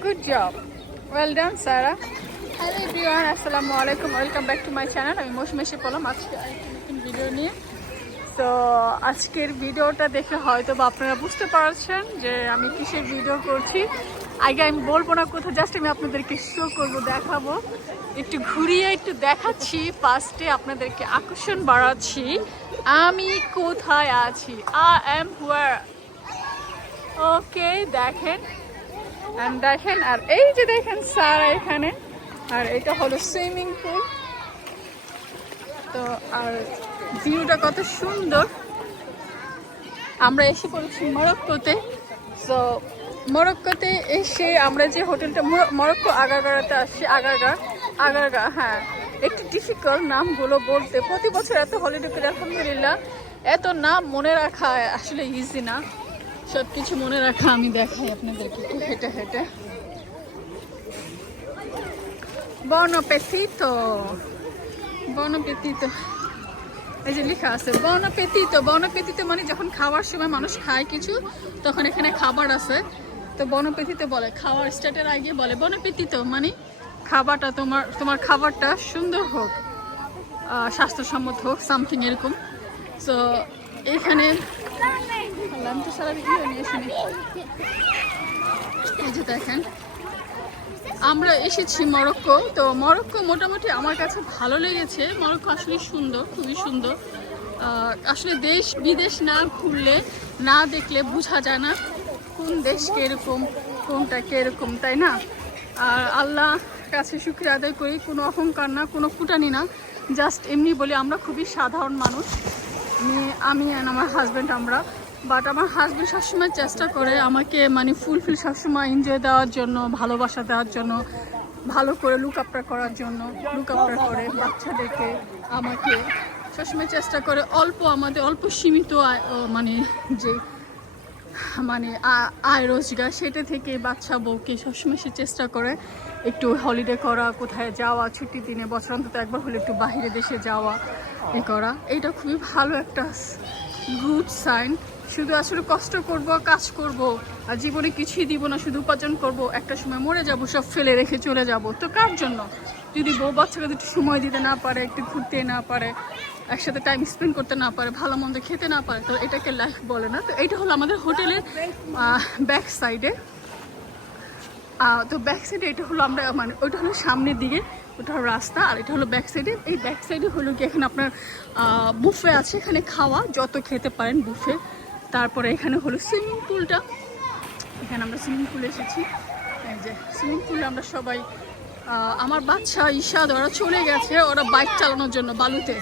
Good job. Well done, Sarah. Hello everyone, আসসালামু আলাইকুম, welcome back to my channel. আমি মৌসুমী এসে পড়লাম আজকে আরেকটি নতুন ভিডিও নিয়ে। তো আজকের ভিডিওটা দেখে হয়তো বা আপনারা বুঝতে পারছেন যে আমি কিসের ভিডিও করছি। আগে আমি বলবো না কোথাও, জাস্ট আমি আপনাদেরকে শো করবো, দেখাবো, একটু ঘুরিয়ে একটু দেখাচ্ছি, ফার্স্টে আপনাদেরকে আকর্ষণ বাড়াচ্ছি আমি কোথায় আছি। আই এম হোয়ার। ওকে, দেখেন দেখেন, আর এই যে দেখেন সারা এখানে, আর এটা হলো সুইমিং পুল। তো আর ভিউটা কত সুন্দর। আমরা এসে পড়েছি মরক্কোতে। তো মরক্কোতে এসে আমরা যে হোটেলটা, মরক্কো আগারগাঁওতে আসছি। আগারগাঁ, হ্যাঁ, একটু ডিফিকাল্ট নামগুলো বলতে। প্রতি বছর এত হলিডে করে আলহামদুলিল্লাহ, এত নাম মনে রাখা আসলে ইজি না। সব কিছু মনে রাখা আমি দেখাই আপনাদেরকে একটু হেঁটে হেঁটে। বন পেতিতো, বন পেতিতো, এই যে লেখা আছে বন পেতিতো। বন পেতিতো মানে যখন খাওয়ার সময় মানুষ খায় কিছু, তখন এখানে খাবার আছে, তো বন পেতিতো বলে। খাওয়ার স্টার্টের আগে বলে বন পেতিতো, মানে খাবারটা তোমার খাবারটা সুন্দর হোক, স্বাস্থ্যসম্মত হোক, সামথিং এরকম। তো এখানে আমি তো সারা ভিডিও নিয়ে শুনি। এই যে দেখেন, আমরা এসেছি মরক্কো। তো মরক্কো মোটামুটি আমার কাছে ভালো লেগেছে। মরক্কো আসলে সুন্দর, খুবই সুন্দর। আসলে দেশ বিদেশ না ঘুরলে, না দেখলে বোঝা যায় না কোন দেশ কীরকম, কোনটা কীরকম, তাই না? আর আল্লাহ কাছে শুকরিয়া আদায় করি, কোনো অহংকার না, কোনো ফুটানি না, জাস্ট এমনি বলি আমরা খুবই সাধারণ মানুষ। আমি আমার হাজব্যান্ড, আমরা। বাট আমার হাজব্যান্ড সবসময় চেষ্টা করে আমাকে মানে ফুলফিল সবসময় এনজয় দেওয়ার জন্য, ভালোবাসা দেওয়ার জন্য, ভালো করে লুক আপটা করার জন্য, লুক আপটা করে বাচ্চাদেরকে আমাকে সবসময় চেষ্টা করে আমাদের অল্প সীমিত মানে যে আয় রোজগার, সেটা থেকে বাচ্চা বউকে সবসময় সে চেষ্টা করে একটু হলিডে করা, কোথায় যাওয়া, ছুটির দিনে বছর অন্তত একবার হলে একটু বাইরে দেশে যাওয়া, করা। এটা খুবই ভালো একটা গুড সাইন। শুধু আসলে কষ্ট করব, কাজ করব, আর জীবনে কিছুই দিব না, শুধু উপার্জন করব, একটা সময় মরে যাব, সব ফেলে রেখে চলে যাব। তো কার জন্য? যদি বউ বাচ্চাকে একটু সময় দিতে না পারে, একটু ঘুরতে না পারে, একসাথে টাইম স্পেন্ড করতে না পারে, ভালো মন্দ খেতে না পারে, তো এটাকে লাইফ বলে না। তো এইটা হলো আমাদের হোটেলের ব্যাক সাইডে। তো ব্যাক সাইডে এটা হলো আমরা মানে ওইটা হলো সামনের দিকে, ওটা হলো রাস্তা, আর এটা হলো ব্যাক সাইডে। এই ব্যাক সাইডে হলো কি এখানে আপনার বুফে আছে, এখানে খাওয়া যত খেতে পারেন বুফে। তারপরে এখানে হলো সুইমিং পুলটা, এখানে আমরা সুইমিং পুলে এসেছি। এই যে সুইমিং পুলে আমরা সবাই, আমার বাচ্চা ঈশাদ ওরা চলে গেছে, ওরা বাইক চালানোর জন্য বালুতে।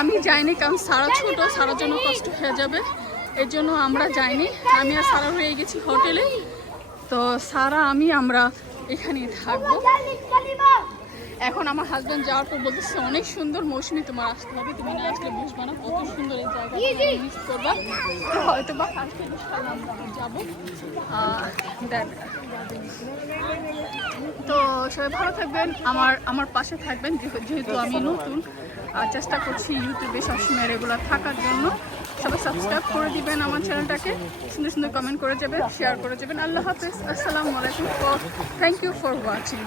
আমি যাইনি, কারণ সারা ছোট, সারার জন্য কষ্ট হয়ে যাবে, এর জন্য আমরা যাইনি। আমি আর সারা হয়ে গেছি হোটেলে। তো সারা আমরা এখানেই থাকবো। এখন আমার হাজব্যান্ড যাওয়ার পর বলতেছে অনেক সুন্দর, মৌসুমী তোমার আসতে হবে, তুমি না আসলে বুঝবা না কত সুন্দর এই জায়গাটা, মিস করবা। তো হয়তো বা আজকে আমরা যাবো। তো সবাই ভালো থাকবেন, আমার পাশে থাকবেন, যেহেতু আমি নতুন, চেষ্টা করছি ইউটিউবে সবসময় রেগুলার থাকার জন্য। সবাই সাবস্ক্রাইব করে দিবেন আমার চ্যানেলটাকে, সুন্দর সুন্দর কমেন্ট করে যাবেন, শেয়ার করে যাবেন। আল্লাহ হাফেজ, আসসালামু আলাইকুম, থ্যাংক ইউ ফর ওয়াচিং।